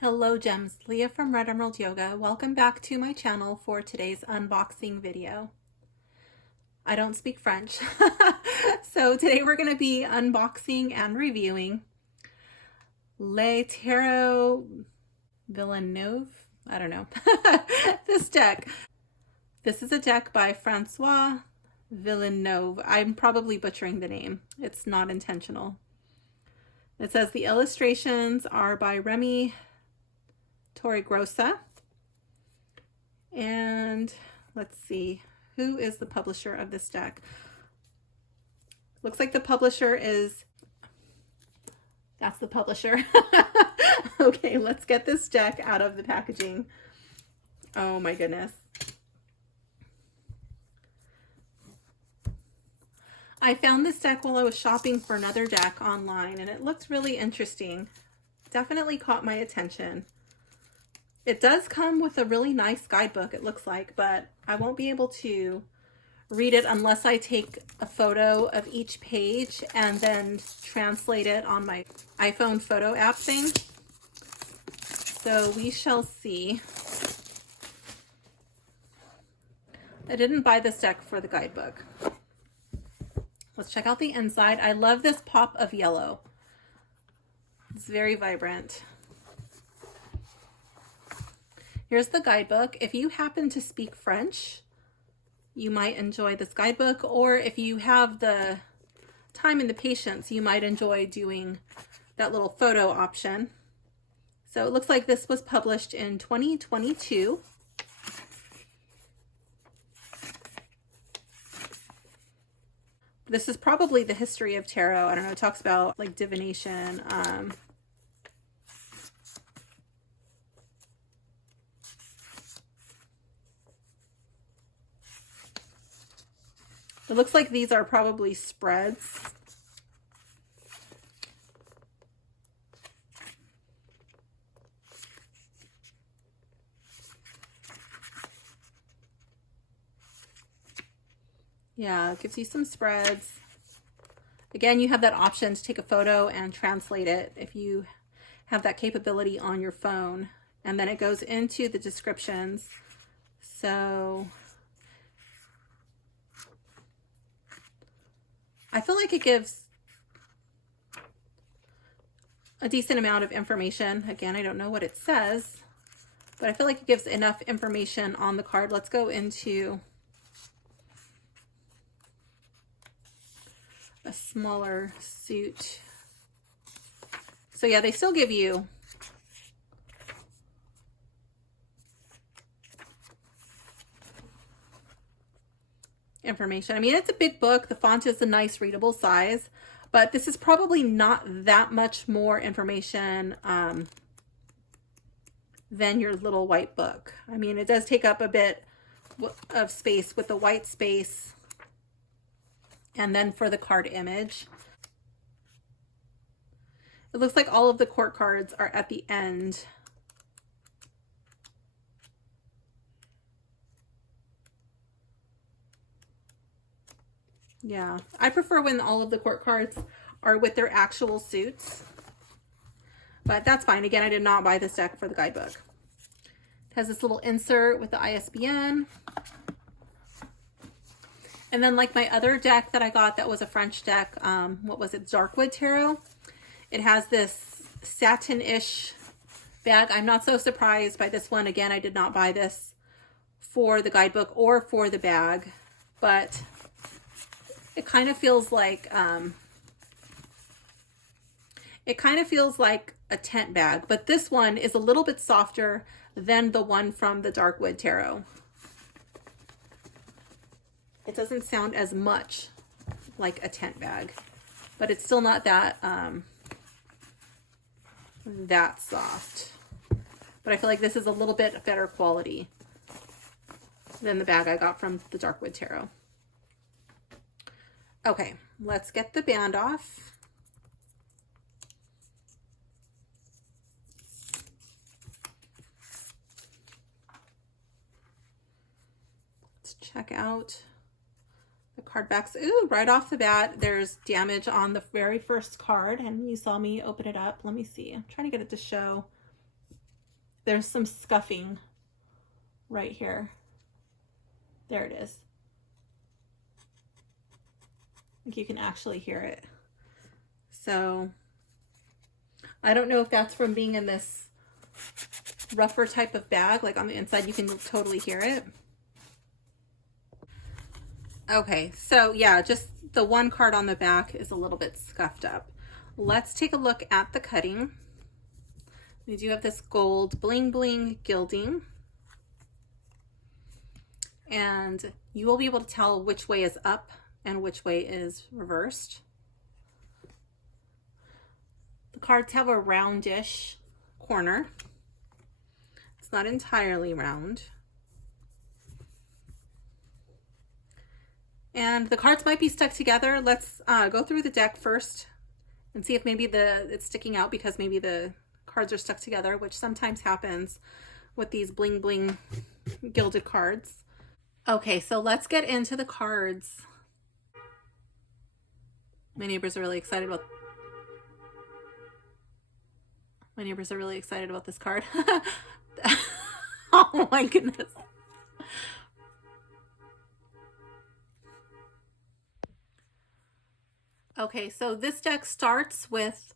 Hello gems, Leah from Red Emerald Yoga. Welcome back to my channel for today's unboxing video. I don't speak French, so today we're going to be unboxing and reviewing Le Tarot Villeneuve. I don't know. This deck. This is a deck by François Villeneuve. I'm probably butchering the name. It's not intentional. It says the illustrations are by Remy Torregrossa. And let's see, who is the publisher of this deck? Looks like the publisher is, that's the publisher. Okay, let's get this deck out of the packaging. Oh my goodness. I found this deck while I was shopping for another deck online, and it looked really interesting. Definitely caught my attention. It does come with a really nice guidebook, it looks like, but I won't be able to read it unless I take a photo of each page and then translate it on my iPhone photo app thing. So we shall see. I didn't buy this deck for the guidebook. Let's check out the inside. I love this pop of yellow. It's very vibrant. Here's the guidebook. If you happen to speak French, you might enjoy this guidebook, or if you have the time and the patience, you might enjoy doing that little photo option. So it looks like this was published in 2022. This is probably the history of tarot. I don't know, it talks about like divination. It looks like these are probably spreads. Yeah, it gives you some spreads. Again, you have that option to take a photo and translate it if you have that capability on your phone. And then it goes into the descriptions. So I feel like it gives a decent amount of information. Again, I don't know what it says, but I feel like it gives enough information on the card. Let's go into a smaller suit. So yeah, they still give you information. I mean, it's a big book. The font is a nice readable size, but this is probably not that much more information than your little white book. I mean, it does take up a bit of space with the white space. And then for the card image, it looks like all of the court cards are at the end. Yeah, I prefer when all of the court cards are with their actual suits, but that's fine. Again, I did not buy this deck for the guidebook. It has this little insert with the ISBN. And then like my other deck that I got that was a French deck, what was it, Darkwood Tarot? It has this satin-ish bag. I'm not so surprised by this one. Again, I did not buy this for the guidebook or for the bag, but it kind of feels like a tent bag, but this one is a little bit softer than the one from the Darkwood Tarot. It doesn't sound as much like a tent bag, but it's still not that that soft. But I feel like this is a little bit better quality than the bag I got from the Darkwood Tarot. Okay, let's get the band off. Let's check out the card backs. Ooh, right off the bat, there's damage on the very first card, and you saw me open it up. Let me see. I'm trying to get it to show there's some scuffing right here. There it is. I think you can actually hear it. So I don't know if that's from being in this rougher type of bag. Like on the inside, you can totally hear it. Okay, so yeah, just the one card on the back is a little bit scuffed up. Let's take a look at the cutting. We do have this gold bling bling gilding. And you will be able to tell which way is up and which way is reversed. The cards have a roundish corner. It's not entirely round. And the cards might be stuck together. Let's go through the deck first and see if maybe it's sticking out because maybe the cards are stuck together, which sometimes happens with these bling bling gilded cards. Okay, so let's get into the cards. My neighbors are really excited about this card. Oh my goodness. Okay, so this deck starts with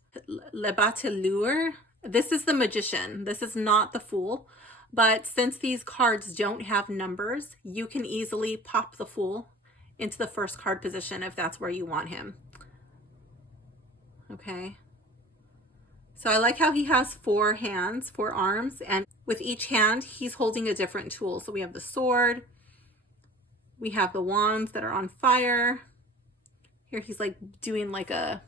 Le Batelleur. This is the Magician. This is not the Fool. But since these cards don't have numbers, you can easily pop the Fool into the first card position if that's where you want him. Okay. So I like how he has 4 hands, 4 arms, and with each hand, he's holding a different tool. So we have the sword, we have the wands that are on fire. Here he's like doing like a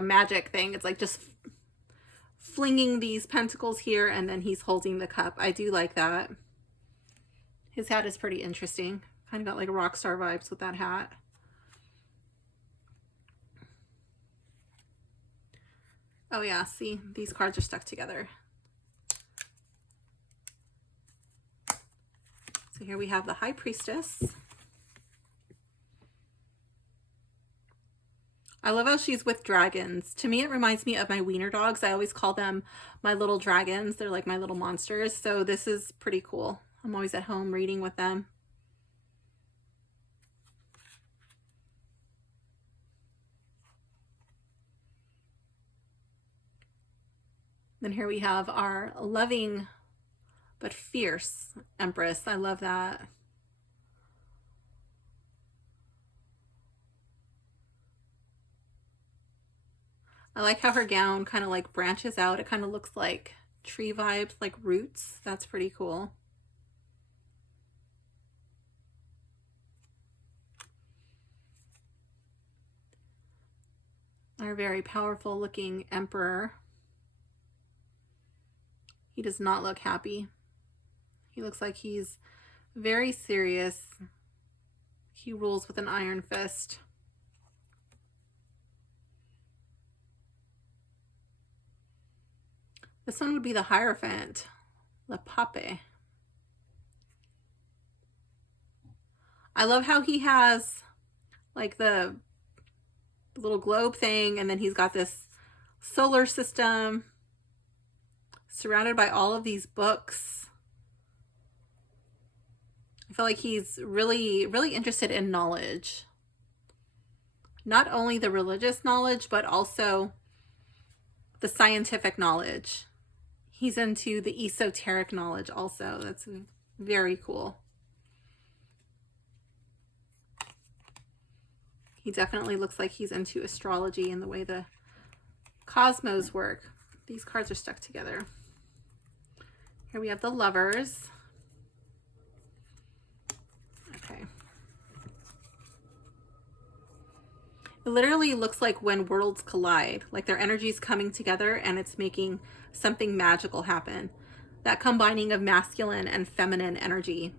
magic thing. It's like just flinging these pentacles here, and then he's holding the cup. I do like that. His hat is pretty interesting. Kind of got like rock star vibes with that hat. Oh yeah, see, these cards are stuck together. So here we have the High Priestess. I love how she's with dragons. To me, it reminds me of my wiener dogs. I always call them my little dragons. They're like my little monsters. So this is pretty cool. I'm always at home reading with them. Then here we have our loving but fierce Empress. I love that. I like how her gown kind of like branches out. It kind of looks like tree vibes, like roots. That's pretty cool. Our very powerful looking emperor. He does not look happy. He looks like he's very serious. He rules with an iron fist. This one would be the Hierophant, Le Pape. I love how he has like the little globe thing, and then he's got this solar system surrounded by all of these books. I feel like he's really, really interested in knowledge. Not only the religious knowledge, but also the scientific knowledge. He's into the esoteric knowledge also. That's very cool. He definitely looks like he's into astrology and the way the cosmos work. These cards are stuck together. Here we have the Lovers. Okay. It literally looks like when worlds collide, like their energies coming together and it's making something magical happen. That combining of masculine and feminine energy.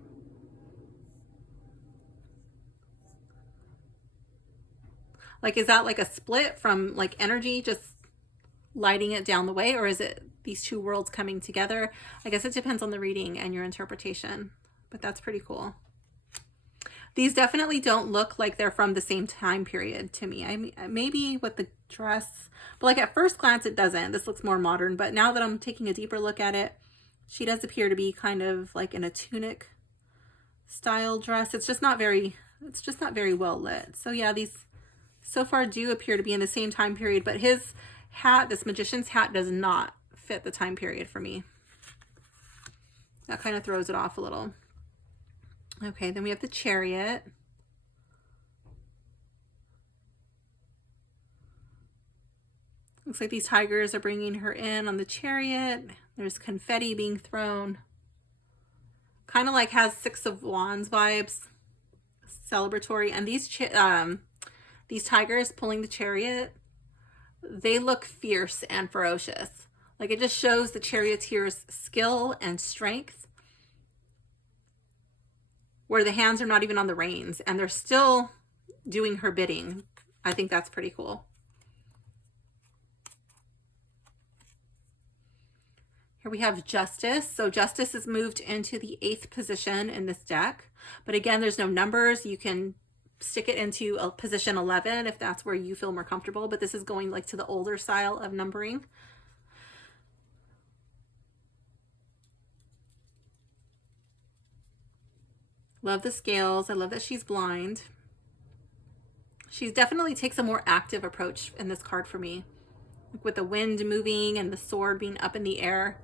Like, is that like a split from like energy just lighting it down the way, or is it these two worlds coming together? I guess it depends on the reading and your interpretation, but that's pretty cool. These definitely don't look like they're from the same time period to me. I mean, maybe with the dress, but like at first glance it doesn't. This looks more modern, but now that I'm taking a deeper look at it, she does appear to be kind of like in a tunic style dress. It's just not very well lit. So yeah, these so far do appear to be in the same time period, but his hat, this magician's hat, does not fit the time period for me. That kind of throws it off a little. Okay, then we have the Chariot. Looks like these tigers are bringing her in on the Chariot. There's confetti being thrown. Kind of like has Six of Wands vibes, celebratory. And these tigers pulling the Chariot, they look fierce and ferocious. Like it just shows the charioteer's skill and strength, where the hands are not even on the reins and they're still doing her bidding. I think that's pretty cool. Here we have Justice. So Justice is moved into the 8th position in this deck. But again, there's no numbers. You can stick it into a position 11 if that's where you feel more comfortable. But this is going like to the older style of numbering. Love the scales. I love that she's blind. She definitely takes a more active approach in this card for me, like with the wind moving and the sword being up in the air.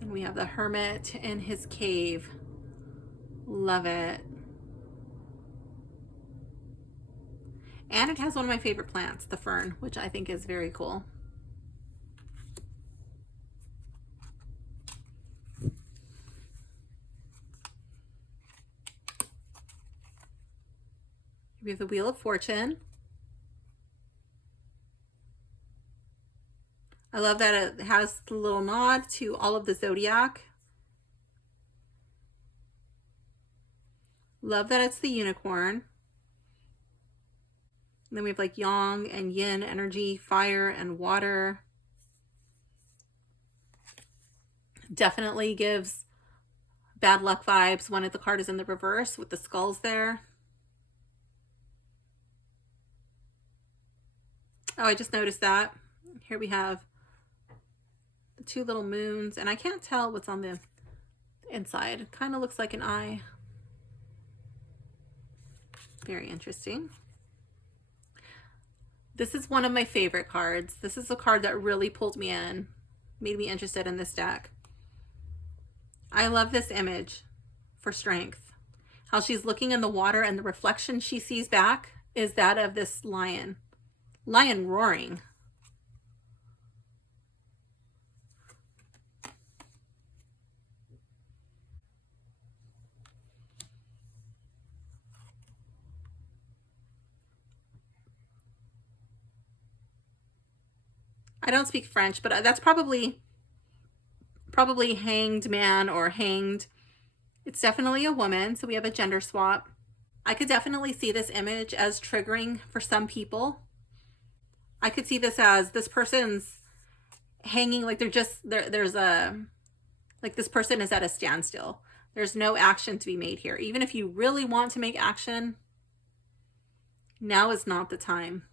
And we have the Hermit in his cave. Love it. And it has one of my favorite plants, the fern, which I think is very cool. We have the Wheel of Fortune. I love that it has the little nod to all of the zodiac. Love that it's the unicorn. And then we have like yang and yin energy, fire and water. Definitely gives bad luck vibes when the card is in the reverse with the skulls there. Oh, I just noticed that. Here we have the 2 little moons, and I can't tell what's on the inside. It kind of looks like an eye. Very interesting. This is one of my favorite cards. This is a card that really pulled me in, made me interested in this deck. I love this image for strength. How she's looking in the water and the reflection she sees back is that of this lion. Lion roaring. I don't speak French, but that's probably hanged man or hanged. It's definitely a woman, so we have a gender swap. I could definitely see this image as triggering for some people. I could see this as this person's hanging, like there's a, like this person is at a standstill. There's no action to be made here. Even if you really want to make action, now is not the time.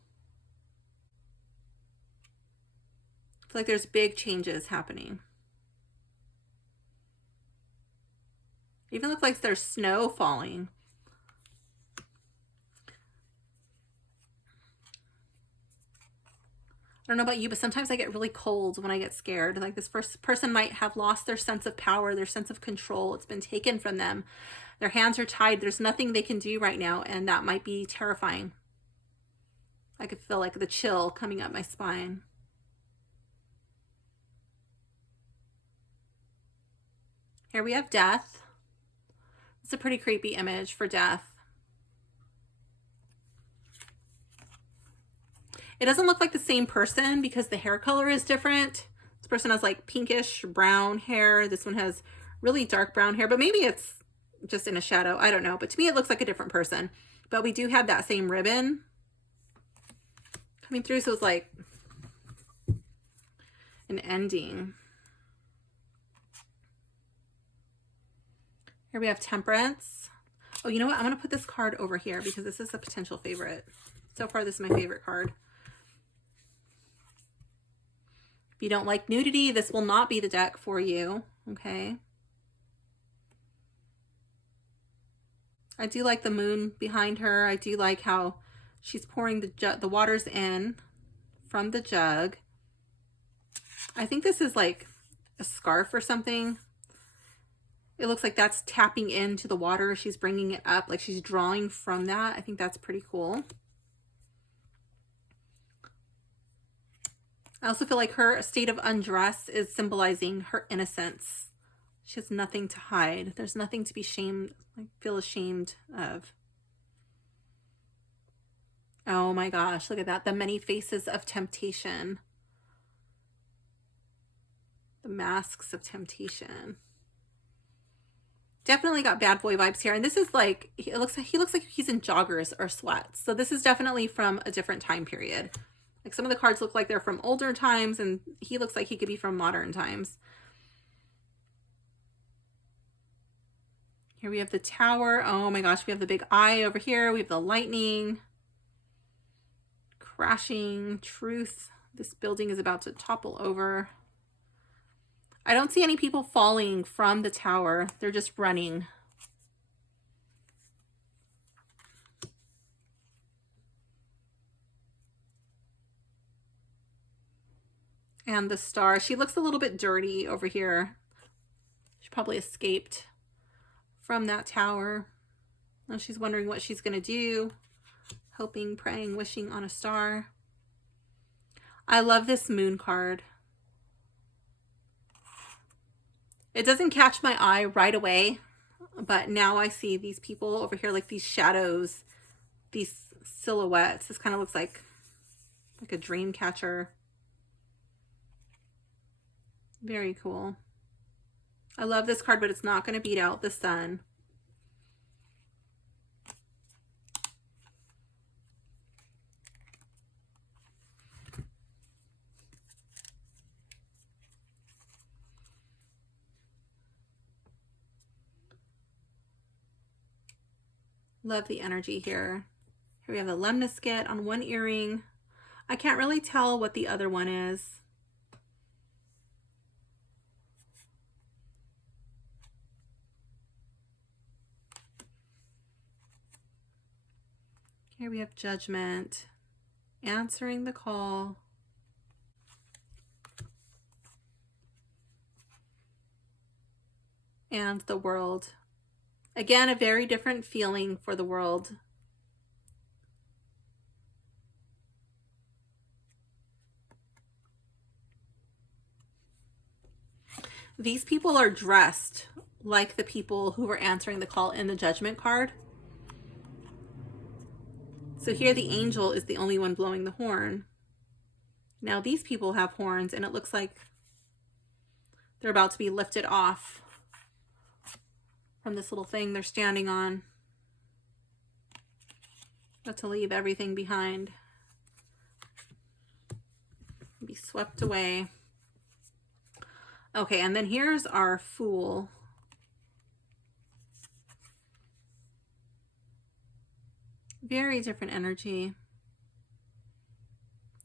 I feel like there's big changes happening. Even looks like there's snow falling. I don't know about you, but sometimes I get really cold when I get scared. Like this first person might have lost their sense of power, their sense of control. It's been taken from them. Their hands are tied. There's nothing they can do right now, and that might be terrifying. I could feel like the chill coming up my spine. Here we have Death. It's a pretty creepy image for Death. It doesn't look like the same person because the hair color is different. This person has like pinkish brown hair. This one has really dark brown hair, but maybe it's just in a shadow. I don't know. But to me, it looks like a different person. But we do have that same ribbon coming through. So it's like, an ending. Here we have Temperance. Oh, you know what? I'm going to put this card over here because this is a potential favorite. So far, this is my favorite card. If you don't like nudity, this will not be the deck for you. Okay. I do like the moon behind her. I do like how she's pouring the waters in from the jug. I think this is like a scarf or something. It looks like that's tapping into the water. She's bringing it up, like she's drawing from that. I think that's pretty cool. I also feel like her state of undress is symbolizing her innocence. She has nothing to hide. There's nothing to be feel ashamed of. Oh my gosh, look at that. The many faces of temptation. The masks of temptation. Definitely got bad boy vibes here. And this is like, he looks like he's in joggers or sweats. So this is definitely from a different time period. Like some of the cards look like they're from older times, and he looks like he could be from modern times. Here we have the tower. Oh my gosh, we have the big eye over here. We have the lightning. Crashing. Truth. This building is about to topple over. I don't see any people falling from the tower. They're just running. And the star. She looks a little bit dirty over here. She probably escaped from that tower. Now she's wondering what she's going to do. Hoping, praying, wishing on a star. I love this moon card. It doesn't catch my eye right away, but now I see these people over here, like these shadows, these silhouettes. This kind of looks like a dream catcher. Very cool. I love this card, but it's not going to beat out the sun. Love the energy here. Here we have the lemniscate on one earring. I can't really tell what the other one is. Here we have judgment, answering the call. And the world. Again, a very different feeling for the world. These people are dressed like the people who were answering the call in the judgment card. So here the angel is the only one blowing the horn. Now these people have horns, and it looks like they're about to be lifted off from this little thing they're standing on. About to leave everything behind. Be swept away. Okay, and then here's our Fool. Very different energy.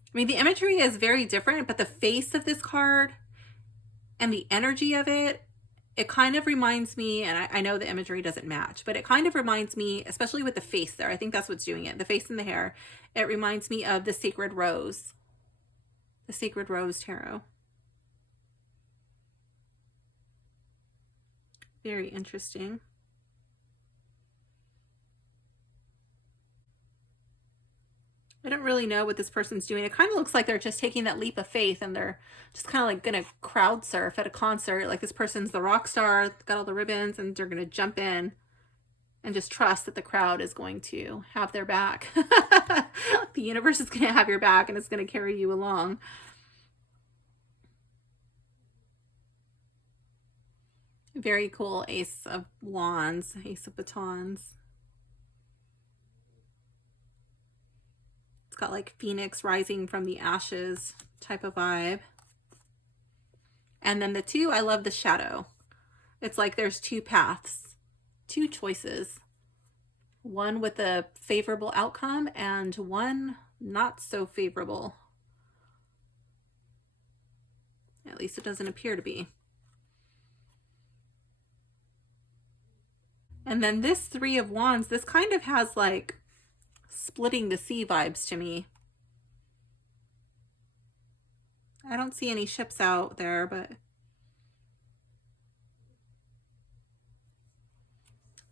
I mean, the imagery is very different, but the face of this card and the energy of it, it kind of reminds me, and I know the imagery doesn't match, but it kind of reminds me, especially with the face there, I think that's what's doing it, the face and the hair, it reminds me of the Sacred Rose. The Sacred Rose Tarot. Very interesting. I don't really know what this person's doing. It kind of looks like they're just taking that leap of faith, and they're just kind of like going to crowd surf at a concert. Like this person's the rock star, got all the ribbons, and they're going to jump in and just trust that the crowd is going to have their back. The universe is going to have your back, and it's going to carry you along. Very cool. Ace of Wands, Ace of Batons. Got like Phoenix rising from the ashes type of vibe. And then the 2, I love the shadow. It's like there's 2 paths, 2 choices. One with a favorable outcome and one not so favorable. At least it doesn't appear to be. And then this 3 of Wands, this kind of has like splitting the sea vibes to me. I don't see any ships out there, but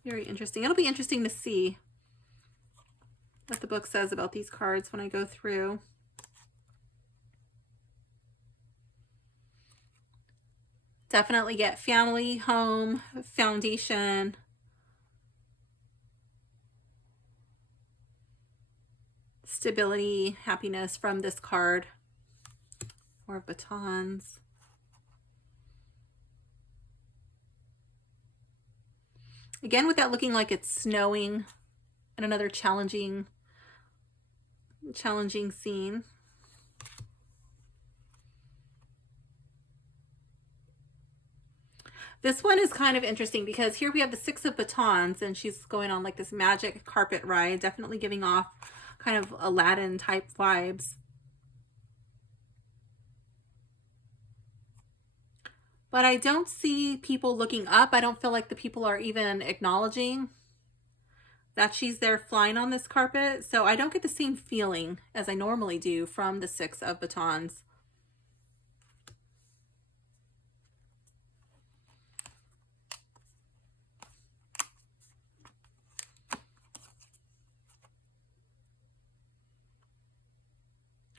very interesting. It'll be interesting to see what the book says about these cards when I go through. Definitely get family, home, foundation. Stability, happiness from this card. 4 of batons. Again, with that looking like it's snowing and another challenging scene. This one is kind of interesting because here we have the 6 of batons and she's going on like this magic carpet ride, definitely giving off kind of Aladdin type vibes. But I don't see people looking up. I don't feel like the people are even acknowledging that she's there flying on this carpet. So I don't get the same feeling as I normally do from the 6 of batons.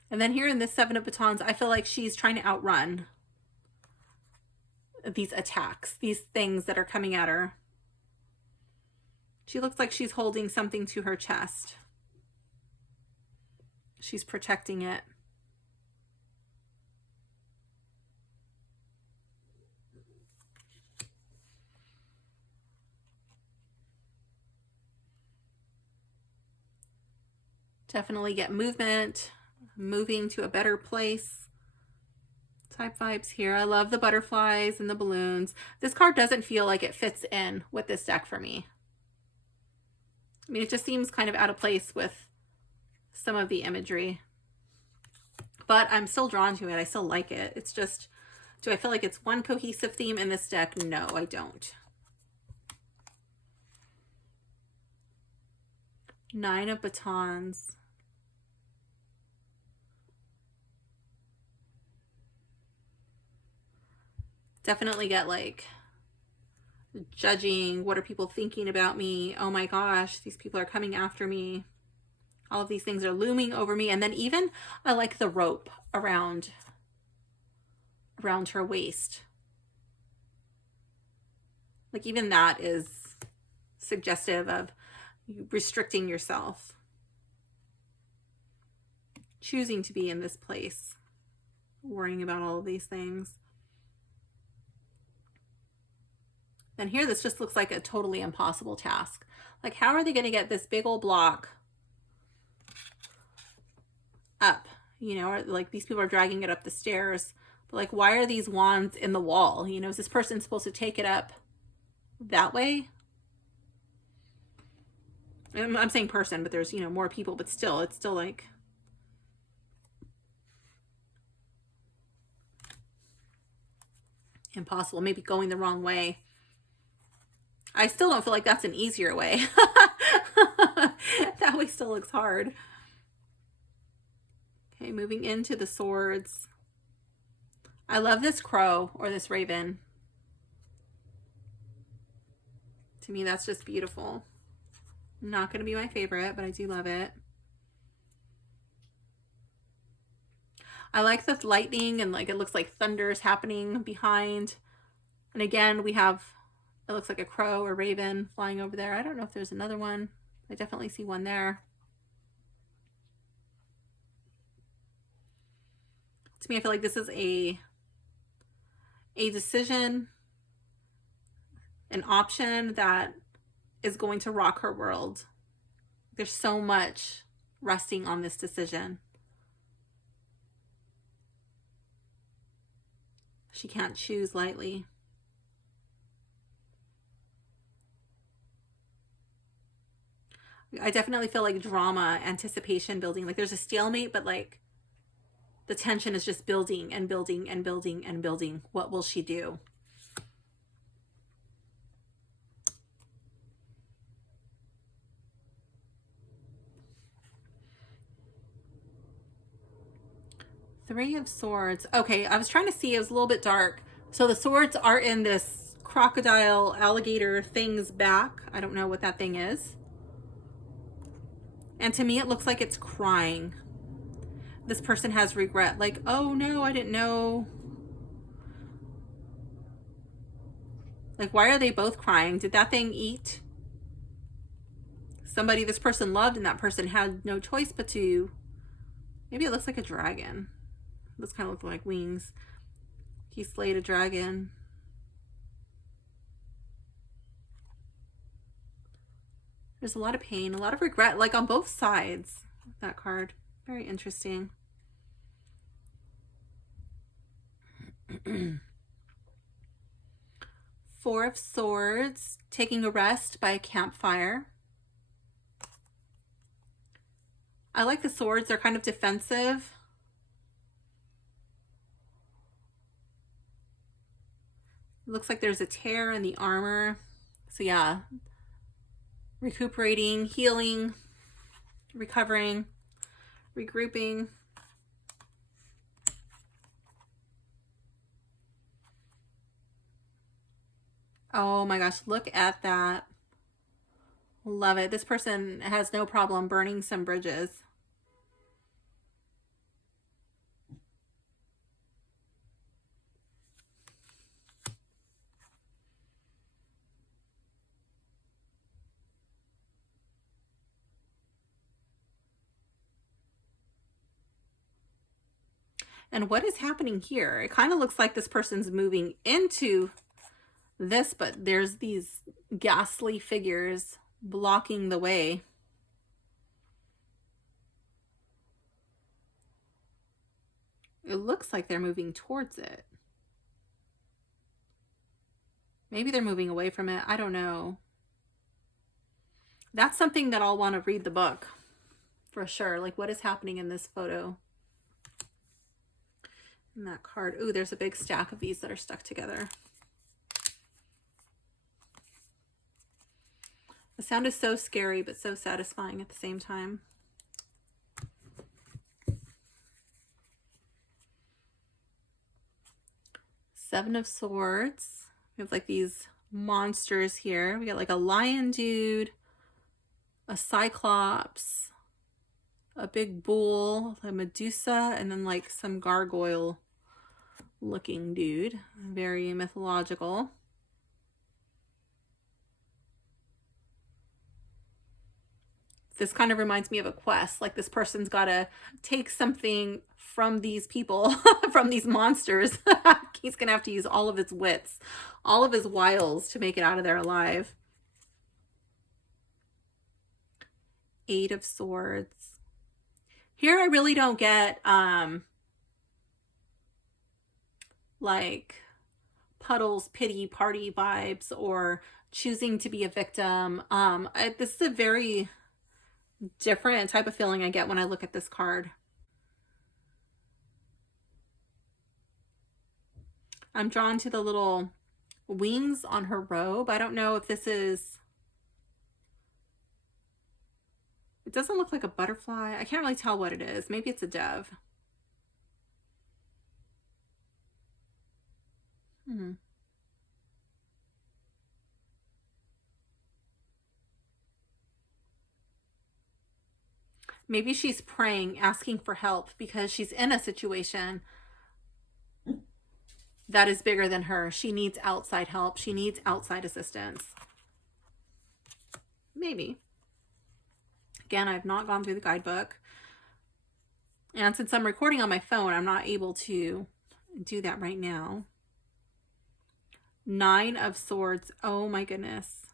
And then here in this 7 of batons, I feel like she's trying to outrun these attacks, these things that are coming at her. She looks like she's holding something to her chest. She's protecting it. Definitely get movement, moving to a better place type vibes here. I love the butterflies and the balloons. This card doesn't feel like it fits in with this deck for me. I mean, it just seems kind of out of place with some of the imagery, but I'm still drawn to it. I still like it. It's just, do I feel like it's one cohesive theme in this deck? No, I don't. 9 of batons. Definitely get like judging. What are people thinking about me? Oh my gosh, these people are coming after me. All of these things are looming over me. And then even I like the rope around her waist. Like even that is suggestive of restricting yourself. Choosing to be in this place. Worrying about all of these things. And here this just looks like a totally impossible task. Like how are they going to get this big old block up? You know, or like these people are dragging it up the stairs. But like why are these wands in the wall? You know, is this person supposed to take it up that way? I'm saying person, but there's, you know, more people, but still, it's still like impossible. Maybe going the wrong way. I still don't feel like that's an easier way. That way still looks hard. Okay, moving into the swords. I love this crow or this raven. To me, that's just beautiful. Not going to be my favorite, but I do love it. I like the lightning and like it looks like thunder is happening behind. And again, we have, it looks like a crow or raven flying over there. I don't know if there's another one. I definitely see one there. To me, I feel like this is a decision, an option that is going to rock her world. There's so much resting on this decision. She can't choose lightly. I definitely feel like drama, anticipation building. Like there's a stalemate, but like the tension is just building and building and building and building. What will she do? Three of Swords. Okay, I was trying to see. It was a little bit dark. So the swords are in this crocodile alligator thing's back. I don't know what that thing is. And to me, it looks like it's crying. This person has regret. Like, oh no, I didn't know. Like, why are they both crying? Did that thing eat somebody this person loved and that person had no choice but to... Maybe it looks like a dragon. This kind of look like wings. He slayed a dragon. There's a lot of pain, a lot of regret, like on both sides of that card. Very interesting. Four of Swords, taking a rest by a campfire. I like the swords. They're kind of defensive. Looks like there's a tear in the armor. So yeah, recuperating, healing, recovering, regrouping. Oh my gosh, look at that. Love it. This person has no problem burning some bridges. And what is happening here? It kind of looks like this person's moving into this, but there's these ghastly figures blocking the way. It looks like they're moving towards it. Maybe they're moving away from it. I don't know. That's something that I'll want to read the book for sure. Like, what is happening in this photo? In that card. Ooh, there's a big stack of these that are stuck together. The sound is so scary, but so satisfying at the same time. Seven of Swords. We have like these monsters here. We got like a lion dude, a cyclops, a big bull, a Medusa, and then like some gargoyle looking dude. Very mythological. This kind of reminds me of a quest. Like this person's got to take something from these people, from these monsters. He's going to have to use all of his wits, all of his wiles to make it out of there alive. Eight of Swords. Here I really don't get like Puddle's pity party vibes or choosing to be a victim. This is a very different type of feeling I get when I look at this card. I'm drawn to the little wings on her robe. I don't know if this is... It doesn't look like a butterfly. I can't really tell what it is. Maybe it's a dove. Maybe she's praying, asking for help because she's in a situation that is bigger than her. She needs outside help. She needs outside assistance. Maybe. Again, I've not gone through the guidebook. And since I'm recording on my phone, I'm not able to do that right now. Nine of Swords. Oh my goodness.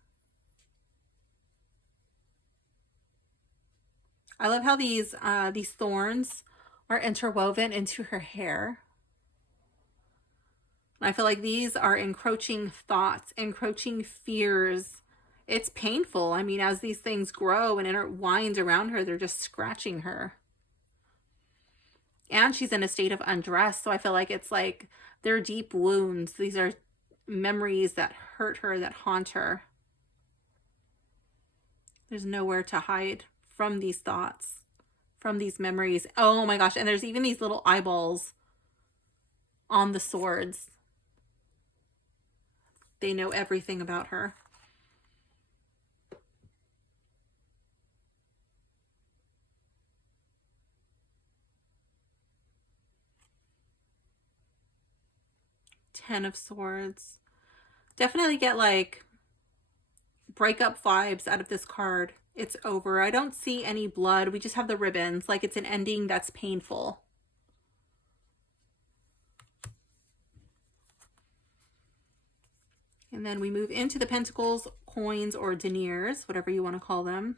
I love how these thorns are interwoven into her hair. I feel like these are encroaching thoughts, encroaching fears. It's painful. I mean, as these things grow and intertwined around her, they're just scratching her. And she's in a state of undress. So I feel like it's like they're deep wounds. These are memories that hurt her, that haunt her. There's nowhere to hide from these thoughts, from these memories. Oh my gosh. And there's even these little eyeballs on the swords. They know everything about her. Ten of Swords. Definitely get like breakup vibes out of this card. It's over. I don't see any blood. We just have the ribbons. Like it's an ending that's painful. And then we move into the Pentacles, coins, or deniers, whatever you want to call them.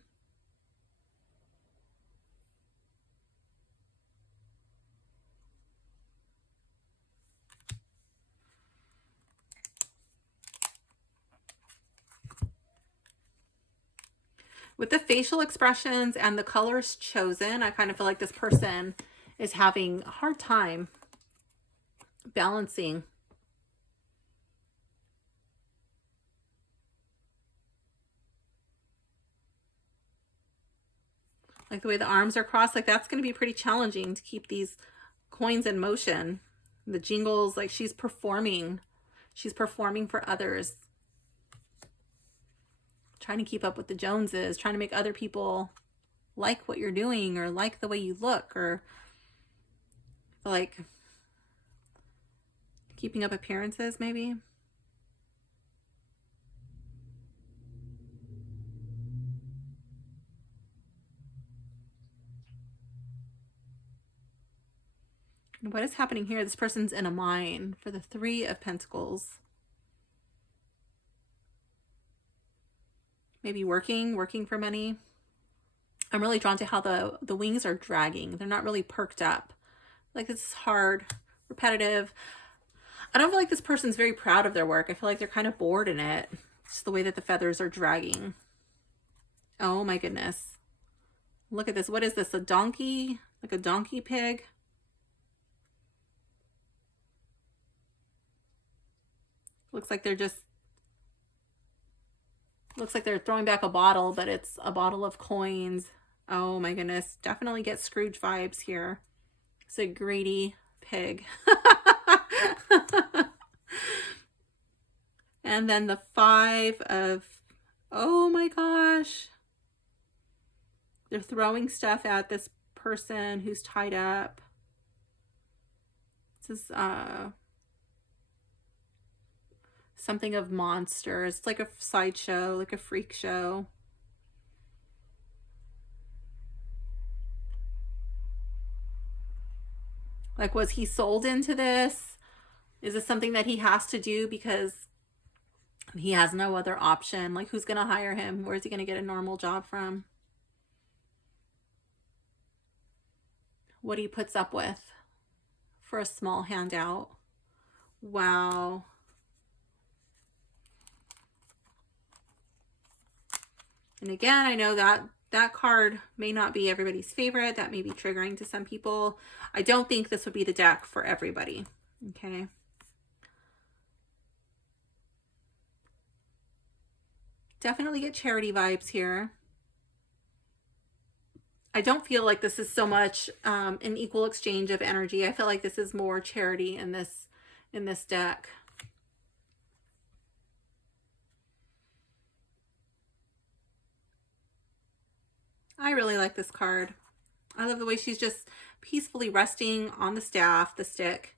With the facial expressions and the colors chosen, I kind of feel like this person is having a hard time balancing. Like the way the arms are crossed, like that's going to be pretty challenging to keep these coins in motion. The jingles, like she's performing. She's performing for others. Trying to keep up with the Joneses, trying to make other people like what you're doing or like the way you look, or like keeping up appearances maybe. And what is happening here? This person's in a mine for the Three of Pentacles. Maybe working for money. I'm really drawn to how the wings are dragging. They're not really perked up. Like this is hard, repetitive. I don't feel like this person's very proud of their work. I feel like they're kind of bored in it. Just the way that the feathers are dragging. Oh my goodness. Look at this. What is this? A donkey? Like a donkey pig? Looks like they're just, looks like they're throwing back a bottle, but it's a bottle of coins. Oh my goodness. Definitely get Scrooge vibes here. It's a greedy pig. And then the Five of, oh my gosh. They're throwing stuff at this person who's tied up. This is something of monsters. It's like a sideshow, like a freak show. Like, was he sold into this? Is this something that he has to do because he has no other option? Like, who's going to hire him? Where's he going to get a normal job from? What he puts up with for a small handout. Wow. And again, I know that that card may not be everybody's favorite. That may be triggering to some people. I don't think this would be the deck for everybody. Okay. Definitely get charity vibes here. I don't feel like this is so much an equal exchange of energy. I feel like this is more charity in this deck. I really like this card. I love the way she's just peacefully resting on the staff, the stick.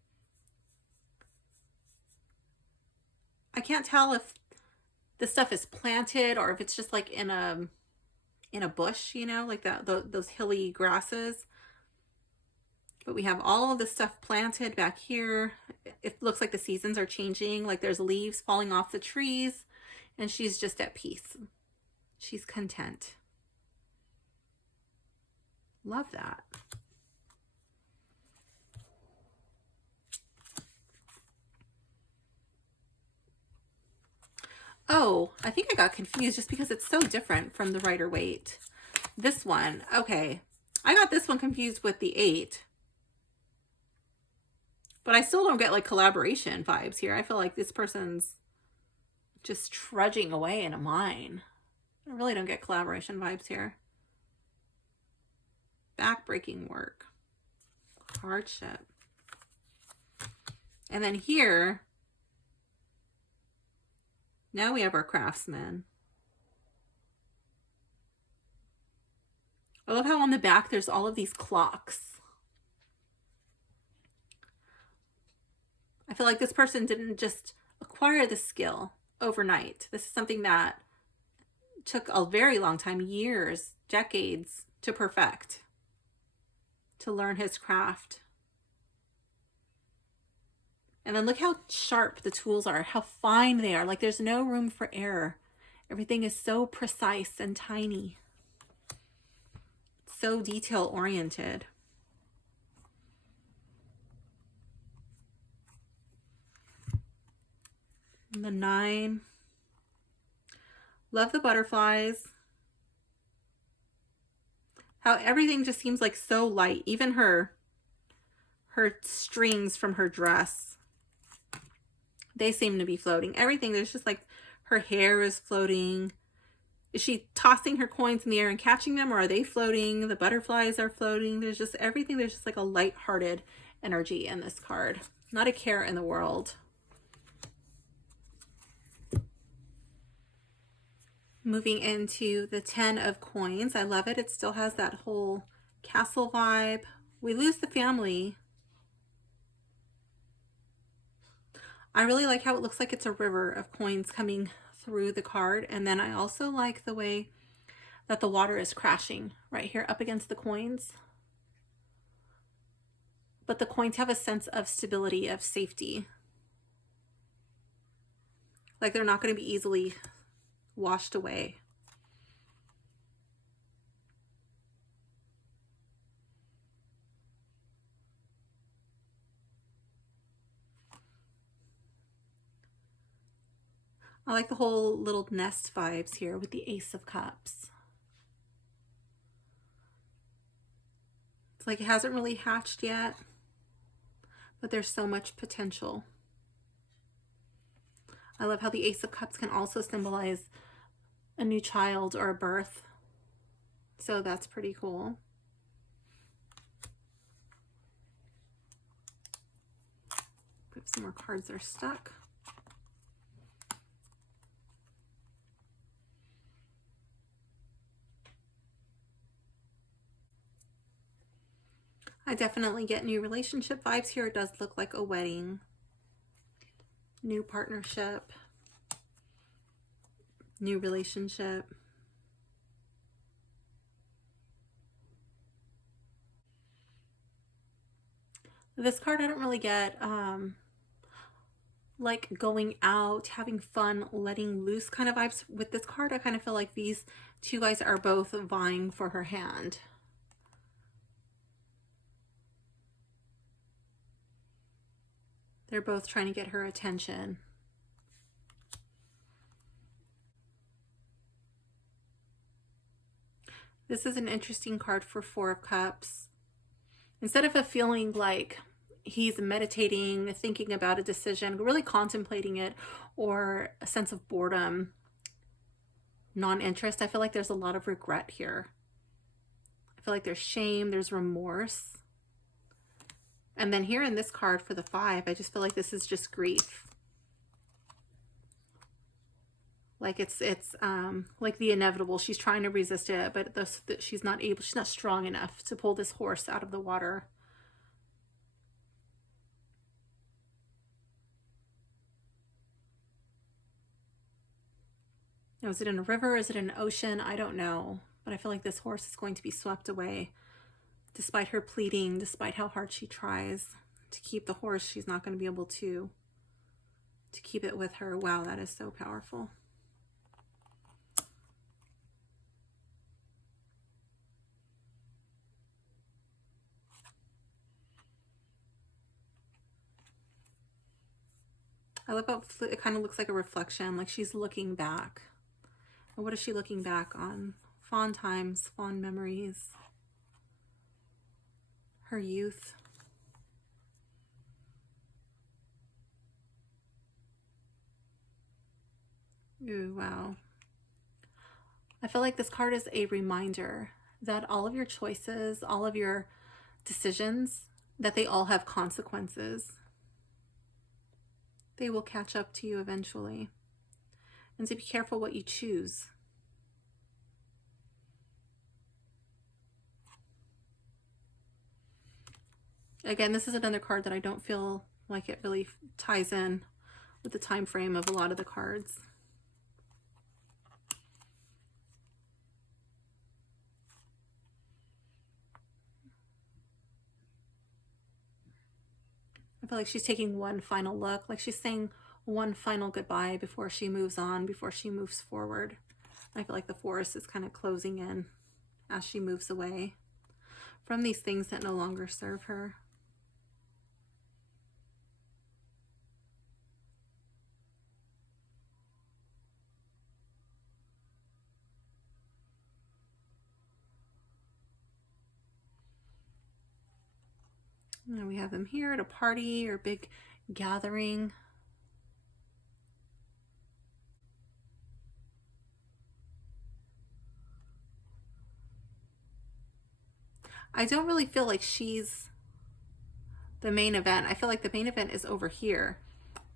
I can't tell if this stuff is planted or if it's just like in a bush, you know, like those hilly grasses. But we have all of this stuff planted back here. It looks like the seasons are changing, like there's leaves falling off the trees, and she's just at peace. She's content. Love that. Oh, I think I got confused just because it's so different from the Rider-Waite. This one, okay. I got this one confused with the 8. But I still don't get like collaboration vibes here. I feel like this person's just trudging away in a mine. I really don't get collaboration vibes here. Backbreaking work. Hardship. And then here, now we have our craftsman. I love how on the back there's all of these clocks. I feel like this person didn't just acquire the skill overnight. This is something that took a very long time, years, decades to perfect, to learn his craft. And then look how sharp the tools are, how fine they are. Like there's no room for error. Everything is so precise and tiny. So detail oriented. And the 9. Love the butterflies. How everything just seems like so light. Even her strings from her dress, they seem to be floating. Everything, there's just like her hair is floating. Is she tossing her coins in the air and catching them, or are they floating? The butterflies are floating. There's just everything. There's just like a light-hearted energy in this card. Not a care in the world. Moving into the 10 of coins. I love it. It still has that whole castle vibe. We lose the family. I really like how it looks like it's a river of coins coming through the card. And then I also like the way that the water is crashing right here up against the coins. But the coins have a sense of stability, of safety. Like they're not going to be easily washed away. I like the whole little nest vibes here with the Ace of Cups. It's like it hasn't really hatched yet, but there's so much potential. I love how the Ace of Cups can also symbolize a new child or a birth. So that's pretty cool. Put some more cards that are stuck. I definitely get new relationship vibes here. It does look like a wedding. New partnership. New relationship. This card I don't really get like going out, having fun, letting loose kind of vibes. With this card, I kind of feel like these two guys are both vying for her hand. They're both trying to get her attention. This is an interesting card for 4 of Cups. Instead of a feeling like he's meditating, thinking about a decision, really contemplating it, or a sense of boredom, non-interest, I feel like there's a lot of regret here. I feel like there's shame, there's remorse. And then here in this card for the 5, I just feel like this is just grief. Like it's like the inevitable. She's trying to resist it, but she's not able, she's not strong enough to pull this horse out of the water. Now, is it in a river? Is it in an ocean? I don't know. But I feel like this horse is going to be swept away. Despite her pleading, despite how hard she tries to keep the horse, she's not going to be able to keep it with her. Wow, that is so powerful. I love how it kind of looks like a reflection, like she's looking back. And what is she looking back on? Fond times, fond memories, her youth. Ooh, wow. I feel like this card is a reminder that all of your choices, all of your decisions, that they all have consequences. They will catch up to you eventually. And so be careful what you choose. Again, this is another card that I don't feel like it really ties in with the time frame of a lot of the cards. I feel like she's taking one final look, like she's saying one final goodbye before she moves on, before she moves forward. I feel like the forest is kind of closing in as she moves away from these things that no longer serve her. And we have them here at a party or big gathering. I don't really feel like she's the main event. I feel like the main event is over here,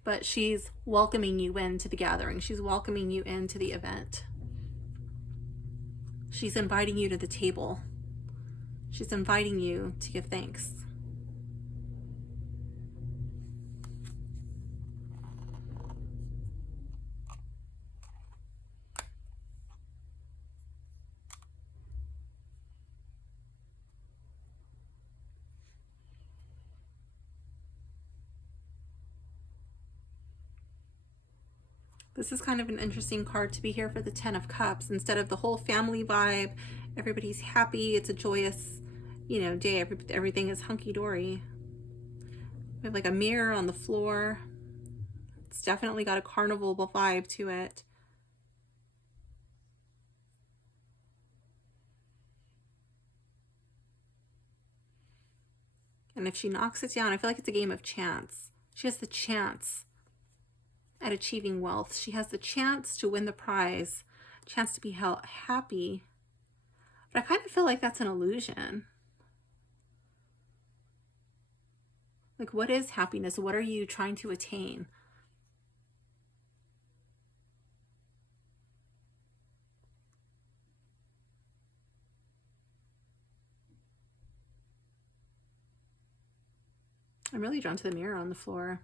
but she's welcoming you into the gathering. She's welcoming you into the event. She's inviting you to the table. She's inviting you to give thanks. This is kind of an interesting card to be here for the Ten of Cups. Instead of the whole family vibe, everybody's happy, it's a joyous, you know, day, everything is hunky-dory. We have like a mirror on the floor. It's definitely got a carnival vibe to it. And if she knocks it down, I feel like it's a game of chance. She has the chance at achieving wealth. She has the chance to win the prize, chance to be happy. But I kind of feel like that's an illusion. Like, what is happiness? What are you trying to attain? I'm really drawn to the mirror on the floor.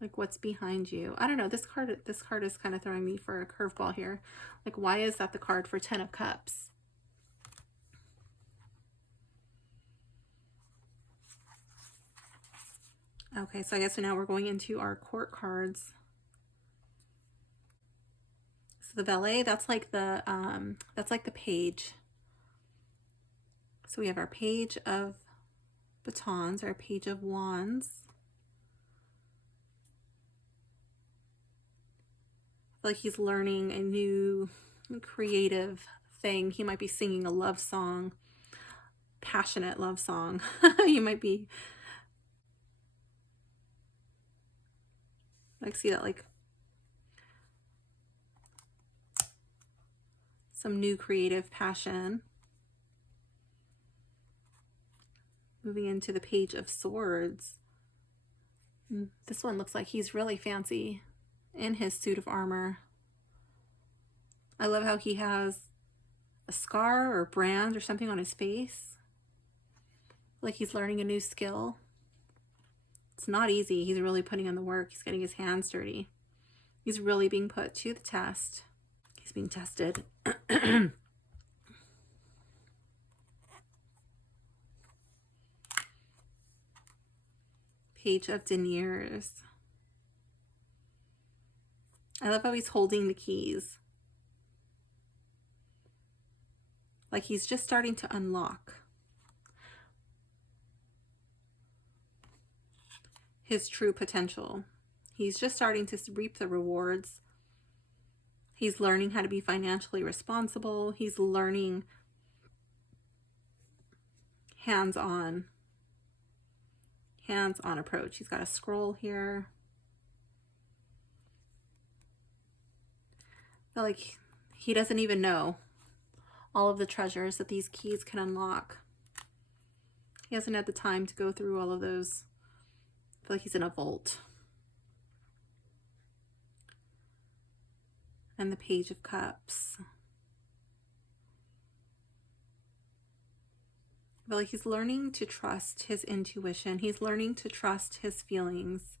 Like, what's behind you? I don't know. This card is kind of throwing me for a curveball here. Like, why is that the card for Ten of Cups? Okay, so I guess now we're going into our court cards. So the valet, that's like the page. So we have our page of batons, our page of wands. I feel like he's learning a new creative thing. He might be singing a love song, passionate love song. You might be, like, see that, like some new creative passion. Moving into the Page of Swords. This one looks like he's really fancy in his suit of armor. I love how he has a scar or brand or something on his face. Like he's learning a new skill. It's not easy. He's really putting in the work. He's getting his hands dirty. He's really being put to the test. He's being tested. Page of Deniers. I love how he's holding the keys. Like he's just starting to unlock his true potential, He's just starting to reap the rewards. He's learning how to be financially responsible. He's learning hands-on approach. He's got a scroll here. I feel like he doesn't even know all of the treasures that these keys can unlock. He hasn't had the time to go through all of those. I feel like he's in a vault. And the Page of Cups. I feel like he's learning to trust his intuition. He's learning to trust his feelings.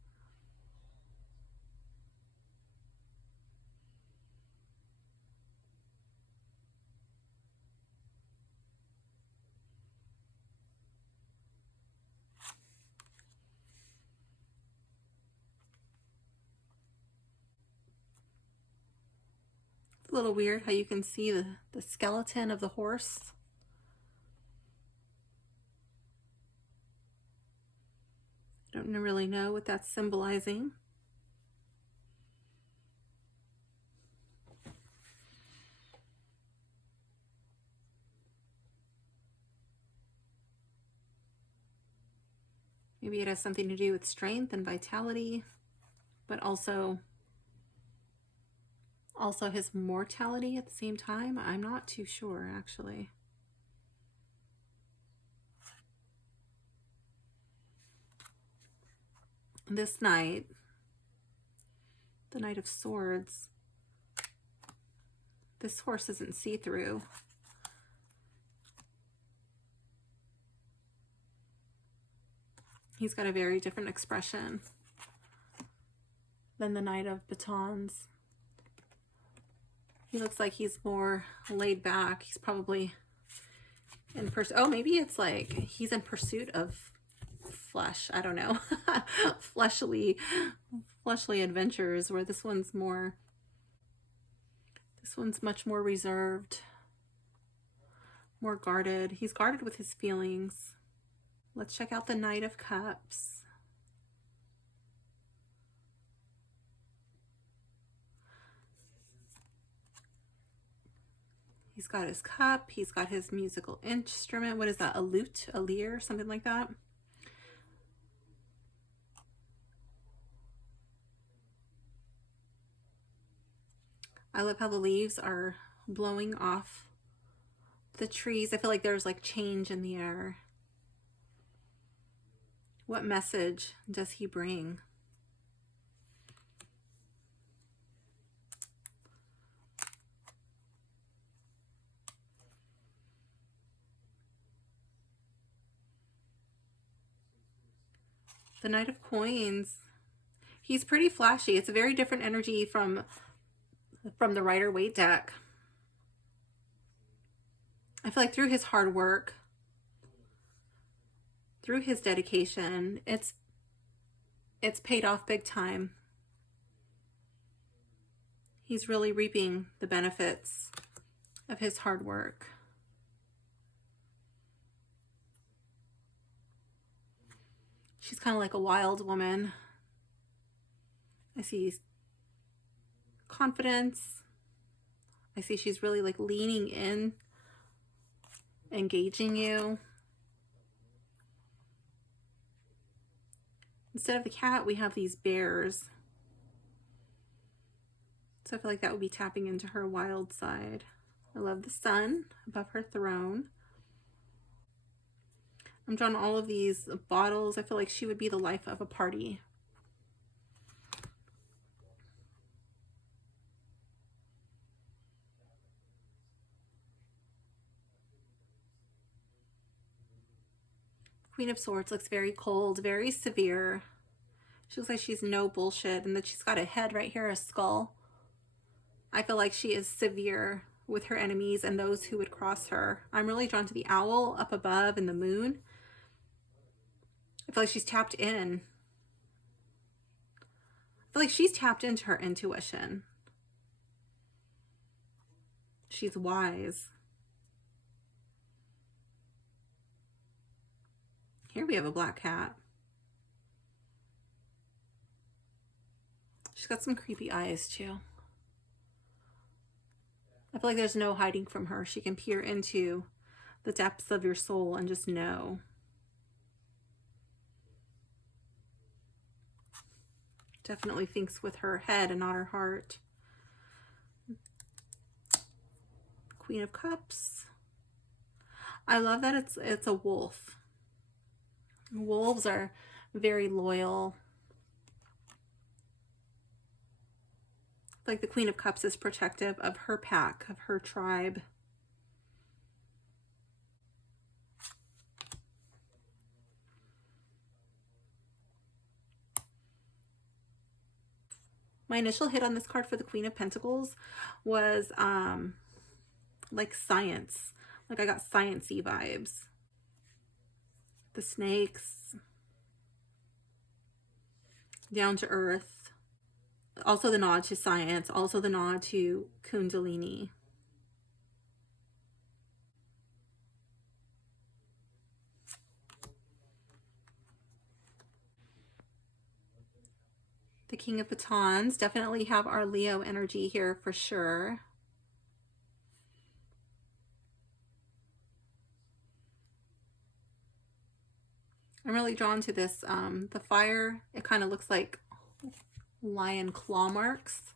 It's a little weird how you can see the skeleton of the horse. Don't really know what that's symbolizing. Maybe it has something to do with strength and vitality, but also his mortality at the same time. I'm not too sure, actually. This knight, the Knight of Swords, this horse isn't see-through. He's got a very different expression than the Knight of Batons. He looks like he's more laid back. He's probably in pursuit. Oh, maybe it's like he's in pursuit of flesh. I don't know. fleshly adventures, where this one's much more reserved, more guarded. He's guarded with his feelings. Let's check out the Knight of Cups. He's got his cup. He's got his musical instrument. What is that? A lute, a lyre, something like that. I love how the leaves are blowing off the trees. I feel like there's like change in the air. What message does he bring? The Knight of Coins. He's pretty flashy. It's a very different energy from the Rider-Waite deck. I feel like through his hard work, through his dedication, it's paid off big time. He's really reaping the benefits of his hard work. She's kind of like a wild woman. I see confidence. I see she's really like leaning in, engaging you. Instead of the cat, we have these bears. So I feel like that would be tapping into her wild side. I love the sun above her throne. I'm drawing all of these bottles. I feel like she would be the life of a party. Queen of Swords looks very cold, very severe. She looks like she's no bullshit, and that she's got a head right here, a skull. I feel like she is severe with her enemies and those who would cross her. I'm really drawn to the owl up above and the moon. I feel like she's tapped in. I feel like she's tapped into her intuition. She's wise. Here we have a black cat. She's got some creepy eyes too. I feel like there's no hiding from her. She can peer into the depths of your soul and just know. Definitely thinks with her head and not her heart. Queen of Cups. I love that it's a wolf. Wolves are very loyal. Like the Queen of Cups is protective of her pack, of her tribe. My initial hit on this card for the Queen of Pentacles was like science. Like I got science-y vibes. The snakes. Down to earth. Also the nod to science. Also the nod to Kundalini. The King of Batons. Definitely have our Leo energy here for sure. I'm really drawn to this, the fire. It kind of looks like lion claw marks.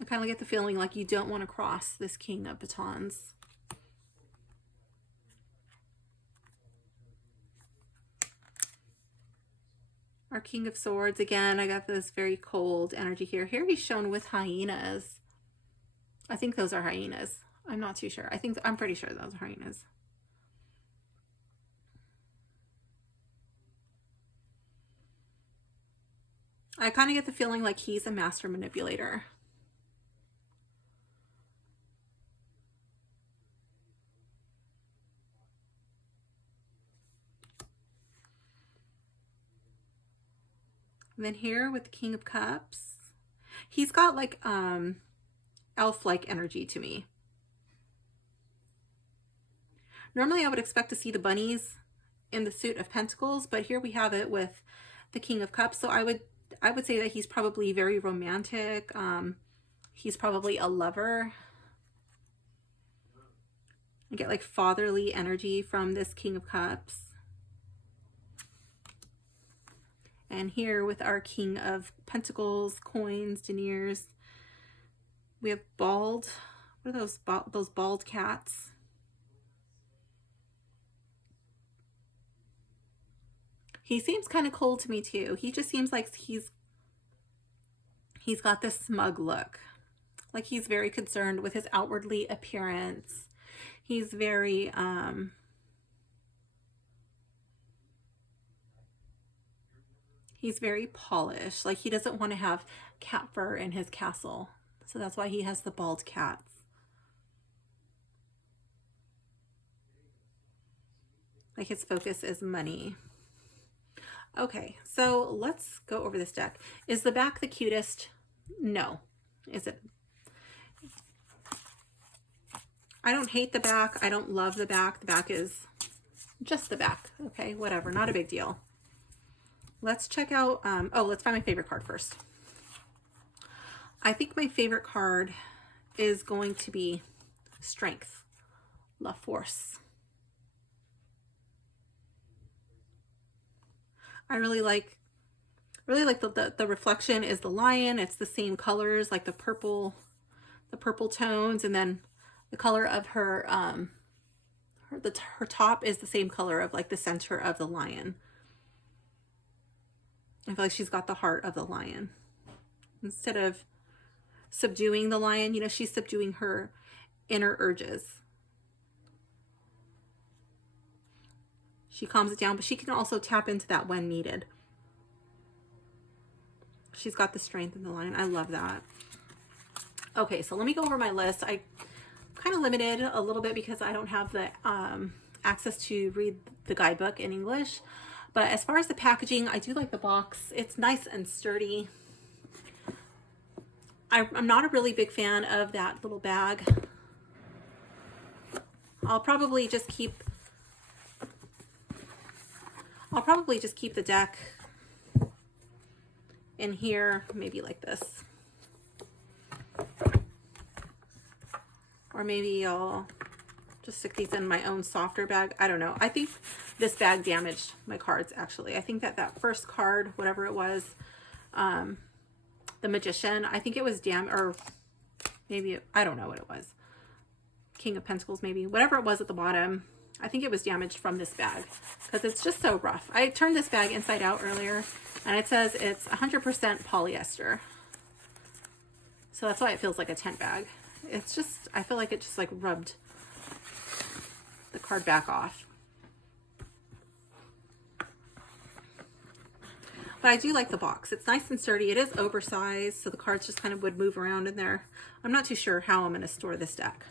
I kind of get the feeling like you don't want to cross this King of Batons. Our King of Swords, again, I got this very cold energy here. Here he's shown with hyenas. I think those are hyenas. I'm not too sure. I'm pretty sure those are hyenas. I kind of get the feeling like he's a master manipulator. And then here with the King of Cups, he's got like elf-like energy to me. Normally I would expect to see the bunnies in the suit of Pentacles, but here we have it with the King of Cups. So I would say that he's probably very romantic. He's probably a lover. I get like fatherly energy from this King of Cups. And here with our King of Pentacles, coins, deniers, we have bald. What are those bald cats? He seems kind of cold to me too. He just seems like he's got this smug look. Like he's very concerned with his outwardly appearance. He's very polished. Like he doesn't want to have cat fur in his castle. So that's why he has the bald cats. Like his focus is money. Okay, so let's go over this deck. Is the back the cutest? No. Is it? I don't hate the back. I don't love the back. The back is just the back. Okay, whatever. Not a big deal. Let's check out, let's find my favorite card first. I think my favorite card is going to be Strength, La Force. I really like the reflection is the lion. It's the same colors, like the purple tones, and then the color of her her top is the same color of like the center of the lion. I feel like she's got the heart of the lion. Instead of subduing the lion, you know, she's subduing her inner urges. She calms it down, but she can also tap into that when needed. She's got the strength in the lion. I love that. Okay, so let me go over my list. I kind of limited a little bit because I don't have the access to read the guidebook in English. But as far as the packaging, I do like the box. It's nice and sturdy. I'm not a really big fan of that little bag. I'll probably just keep the deck in here, maybe like this. Or maybe I'll just stick these in my own softer bag. I don't know. I think this bag damaged my cards, actually. I think that first card, whatever it was, the Magician, I think it was or maybe, I don't know what it was. King of Pentacles, maybe. Whatever it was at the bottom, I think it was damaged from this bag because it's just so rough. I turned this bag inside out earlier and it says it's 100% polyester. So that's why it feels like a tent bag. It's just, I feel like it just like rubbed the card back off. But I do like the box. It's nice and sturdy. It is oversized, so the cards just kind of would move around in there. I'm not too sure how I'm going to store this deck.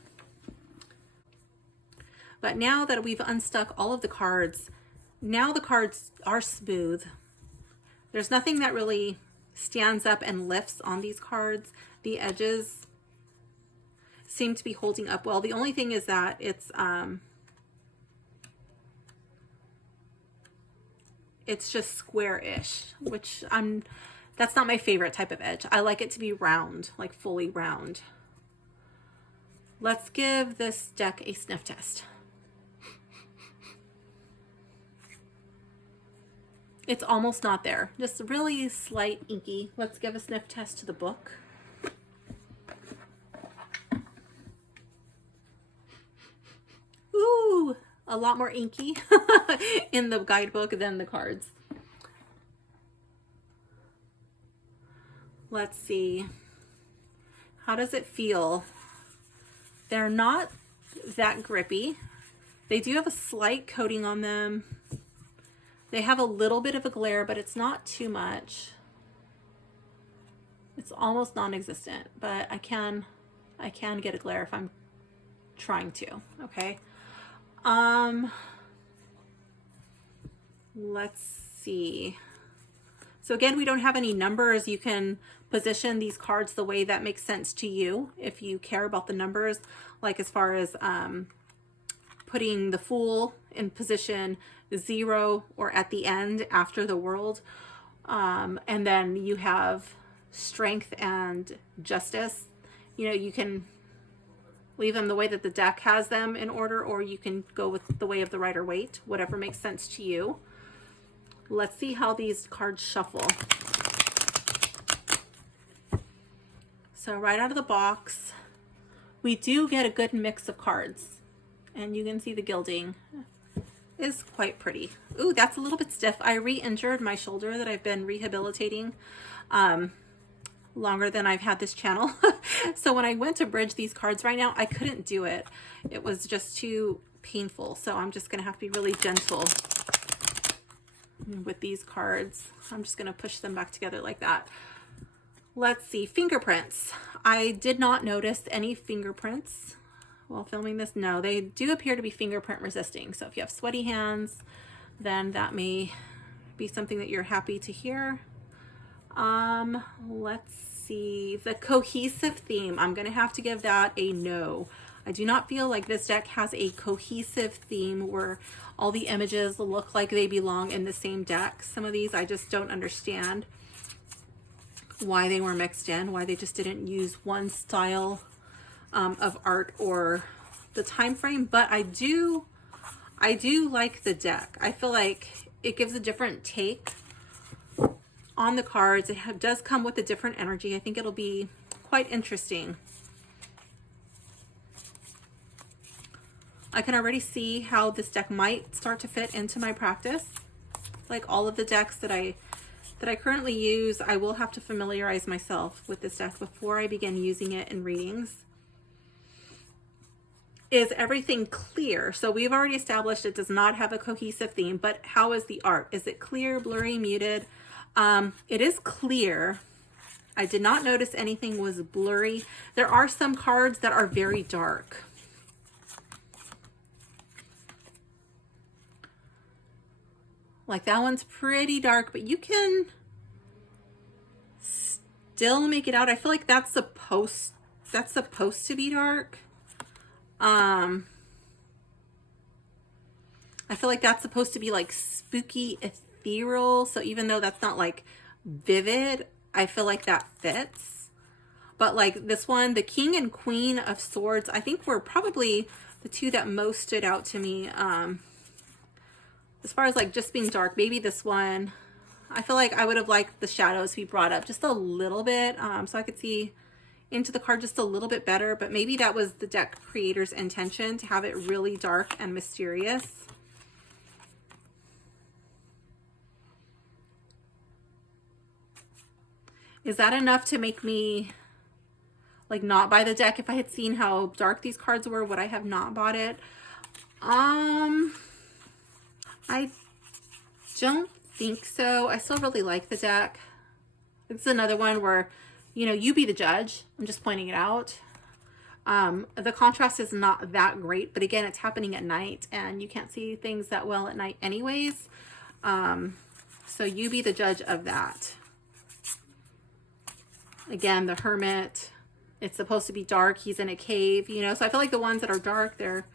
But now that we've unstuck all of the cards, now the cards are smooth. There's nothing that really stands up and lifts on these cards. The edges seem to be holding up well. The only thing is that it's just square-ish, which that's not my favorite type of edge. I like it to be round, like fully round. Let's give this deck a sniff test. It's almost not there, just really slight inky. Let's give a sniff test to the book. Ooh, a lot more inky in the guidebook than the cards. Let's see. How does it feel? They're not that grippy. They do have a slight coating on them. They have a little bit of a glare, but it's not too much. It's almost non-existent, but I can get a glare if I'm trying to, okay? Let's see. So again, we don't have any numbers. You can position these cards the way that makes sense to you if you care about the numbers, like as far as putting the Fool in position 0 or at the end after the World. And then you have Strength and Justice. You know, you can leave them the way that the deck has them in order, or you can go with the way of the Rider-Waite, whatever makes sense to you. Let's see how these cards shuffle. So right out of the box, we do get a good mix of cards. And you can see the gilding is quite pretty. Ooh, that's a little bit stiff. I re-injured my shoulder that I've been rehabilitating longer than I've had this channel. So when I went to bridge these cards right now, I couldn't do it. It was just too painful. So I'm just going to have to be really gentle with these cards. I'm just going to push them back together like that. Let's see, fingerprints. I did not notice any fingerprints while filming this. No, they do appear to be fingerprint resisting. So if you have sweaty hands, then that may be something that you're happy to hear. Let's see, the cohesive theme. I'm going to have to give that a no. I do not feel like this deck has a cohesive theme where all the images look like they belong in the same deck. Some of these I just don't understand why they were mixed in, why they just didn't use one style of art or the time frame. But I do like the deck. I feel like it gives a different take on the cards. It does come with a different energy. I think it'll be quite interesting. I can already see how this deck might start to fit into my practice. Like all of the decks that I currently use, I will have to familiarize myself with this deck before I begin using it in readings. Is everything clear? So we've already established it does not have a cohesive theme, but how is the art? Is it clear, blurry, muted? It is clear. I did not notice anything was blurry. There are some cards that are very dark. Like that one's pretty dark, but you can still make it out. I feel like that's supposed to be dark. I feel like that's supposed to be like spooky, ethereal. So even though that's not like vivid, I feel like that fits. But like this one, the King and Queen of Swords, I think were probably the two that most stood out to me. As far as like just being dark, maybe this one, I feel like I would have liked the shadows to be brought up just a little bit, so I could see into the card just a little bit better, but maybe that was the deck creator's intention, to have it really dark and mysterious. Is that enough to make me like not buy the deck? If I had seen how dark these cards were, would I have not bought it? I don't think so. I still really like the deck. It's another one where, you know, you be the judge. I'm just pointing it out. The contrast is not that great, but again, it's happening at night and you can't see things that well at night anyways. So you be the judge of that. Again, the Hermit, it's supposed to be dark. He's in a cave, you know, so I feel like the ones that are dark, they're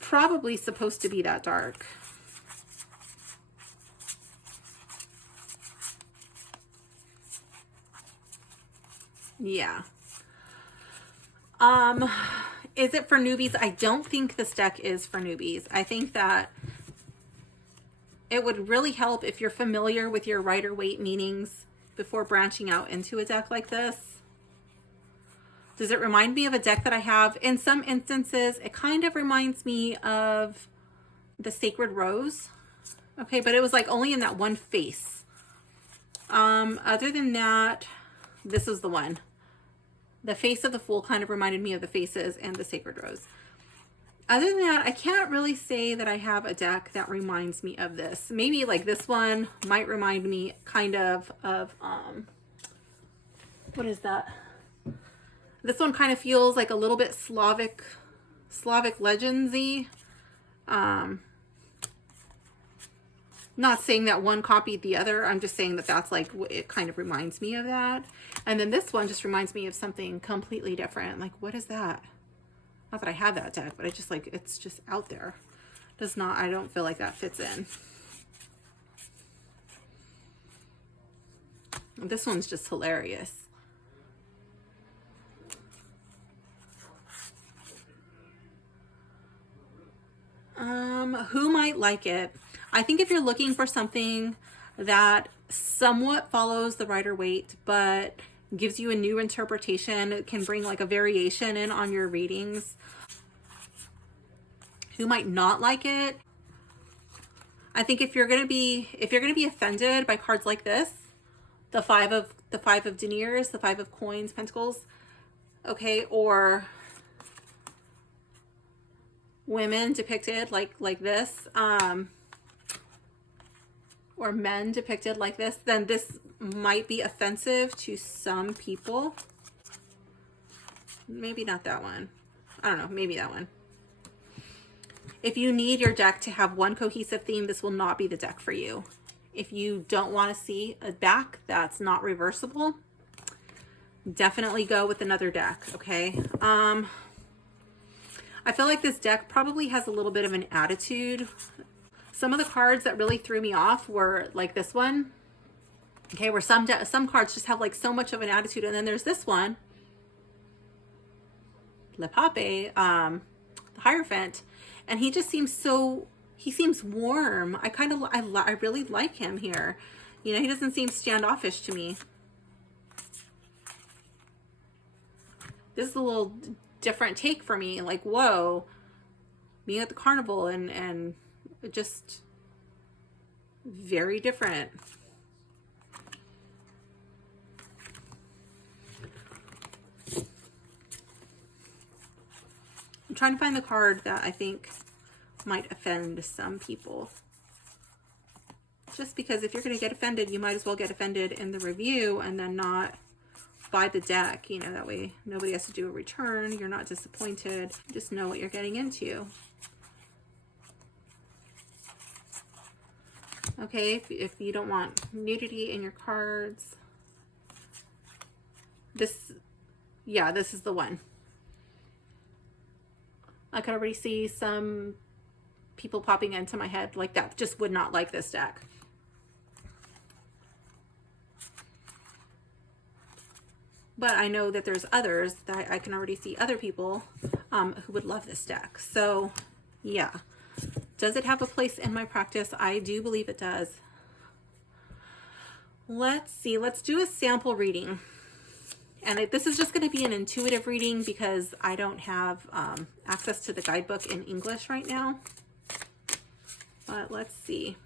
probably supposed to be that dark. Yeah. Is it for newbies? I don't think this deck is for newbies. I think that it would really help if you're familiar with your Rider-Waite meanings before branching out into a deck like this. Does it remind me of a deck that I have? In some instances, it kind of reminds me of the Sacred Rose. Okay, but it was like only in that one face. Other than that, this is the one. The Face of the Fool kind of reminded me of the Faces and the Sacred Rose. Other than that, I can't really say that I have a deck that reminds me of this. Maybe like this one might remind me kind of what is that? This one kind of feels like a little bit Slavic legendsy. Not saying that one copied the other. I'm just saying that that's like, it kind of reminds me of that. And then this one just reminds me of something completely different. Like, what is that? Not that I have that deck, but I just like, it's just out there. Does not, I don't feel like that fits in. This one's just hilarious. Who might like it? I think if you're looking for something that somewhat follows the Rider-Waite, but gives you a new interpretation, it can bring like a variation in on your readings. Who might not like it? I think if you're gonna be offended by cards like this, the five of deniers, the Five of Coins, Pentacles, okay, or women depicted like this, or men depicted like this, then this might be offensive to some people. Maybe not that one. I don't know, maybe that one. If you need your deck to have one cohesive theme, this will not be the deck for you. If you don't want to see a back that's not reversible, definitely go with another deck, okay? I feel like this deck probably has a little bit of an attitude. Some of the cards that really threw me off were like this one, okay, where some cards just have like so much of an attitude. And then there's this one, Le Pape, the Hierophant, and he just seems so, he seems warm. I really like him here. You know, he doesn't seem standoffish to me. This is a little different take for me, like, whoa, being at the carnival and just very different. I'm trying to find the card that I think might offend some people. Just because if you're going to get offended, you might as well get offended in the review and then not buy the deck. You know, that way nobody has to do a return. You're not disappointed. You just know what you're getting into. Okay, if you don't want nudity in your cards, this is the one. I can already see some people popping into my head like that just would not like this deck. But I know that there's others that I can already see other people who would love this deck. So yeah, does it have a place in my practice? I do believe it does. Let's see, let's do a sample reading. And this is just going to be an intuitive reading because I don't have access to the guidebook in English right now. But let's see.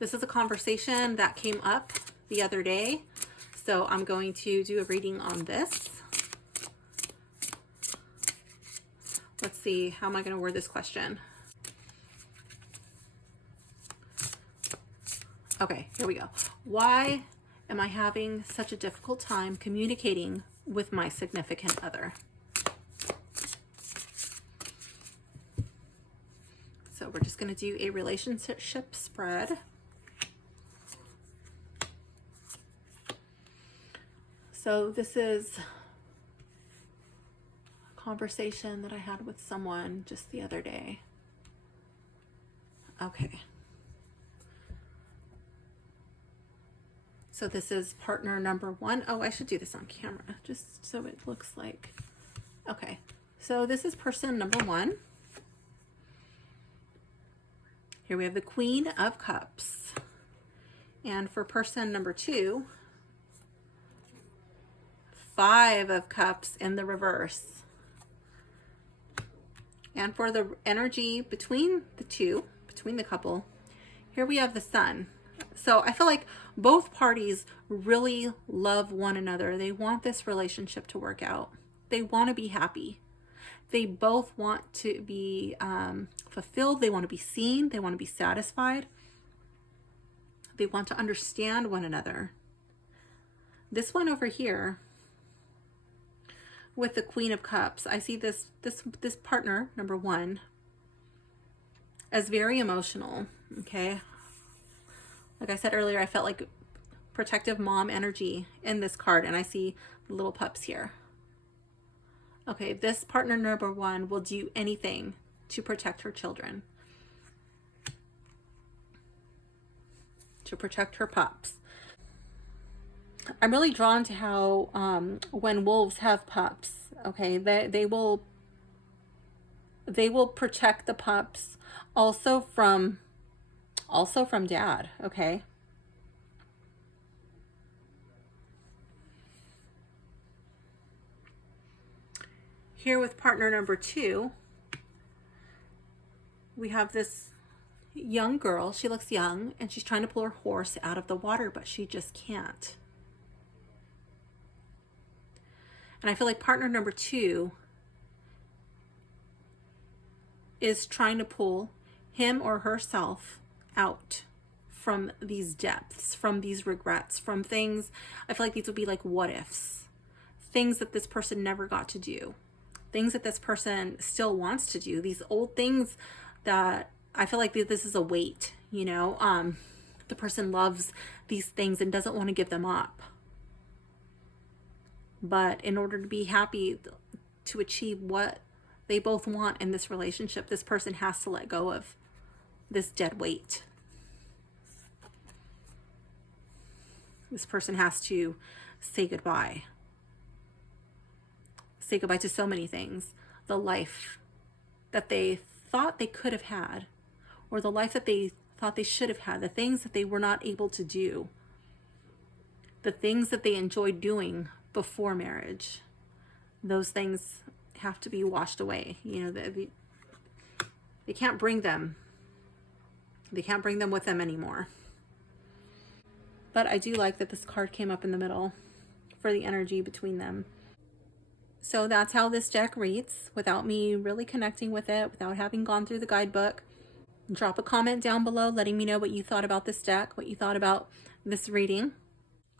This is a conversation that came up the other day, so I'm going to do a reading on this. Let's see, how am I going to word this question? Okay, here we go. Why am I having such a difficult time communicating with my significant other? So we're just going to do a relationship spread. So this is a conversation that I had with someone just the other day. Okay. So this is partner number one. Oh, I should do this on camera just so it looks like. Okay. So this is person number one. Here we have the Queen of Cups. And for person number two, Five of Cups in the reverse. And for the energy between the two, between the couple, here we have the Sun. So I feel like both parties really love one another. They want this relationship to work out. They want to be happy. They both want to be fulfilled. They want to be seen. They want to be satisfied. They want to understand one another. This one over here with the Queen of Cups, I see this partner, number one, as very emotional, okay? Like I said earlier, I felt like protective mom energy in this card, and I see the little pups here. Okay, this partner number one will do anything to protect her children, to protect her pups. I'm really drawn to how when wolves have pups, okay, they will protect the pups also from dad, okay? Here with partner number two, we have this young girl. She looks young and she's trying to pull her horse out of the water, but she just can't. And I feel like partner number two is trying to pull him or herself out from these depths, from these regrets, from things. I feel like these would be like what ifs, things that this person never got to do, things that this person still wants to do, these old things that I feel like this is a weight, you know, the person loves these things and doesn't want to give them up. But in order to be happy, to achieve what they both want in this relationship, this person has to let go of this dead weight. This person has to say goodbye. Say goodbye to so many things. The life that they thought they could have had, or the life that they thought they should have had, the things that they were not able to do, the things that they enjoyed doing before marriage. Those things have to be washed away. You know, they can't bring them. They can't bring them with them anymore. But I do like that this card came up in the middle for the energy between them. So that's how this deck reads without me really connecting with it, without having gone through the guidebook. Drop a comment down below letting me know what you thought about this deck, what you thought about this reading.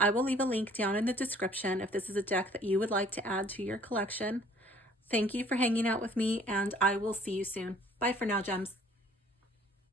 I will leave a link down in the description if this is a deck that you would like to add to your collection. Thank you for hanging out with me, and I will see you soon. Bye for now, gems.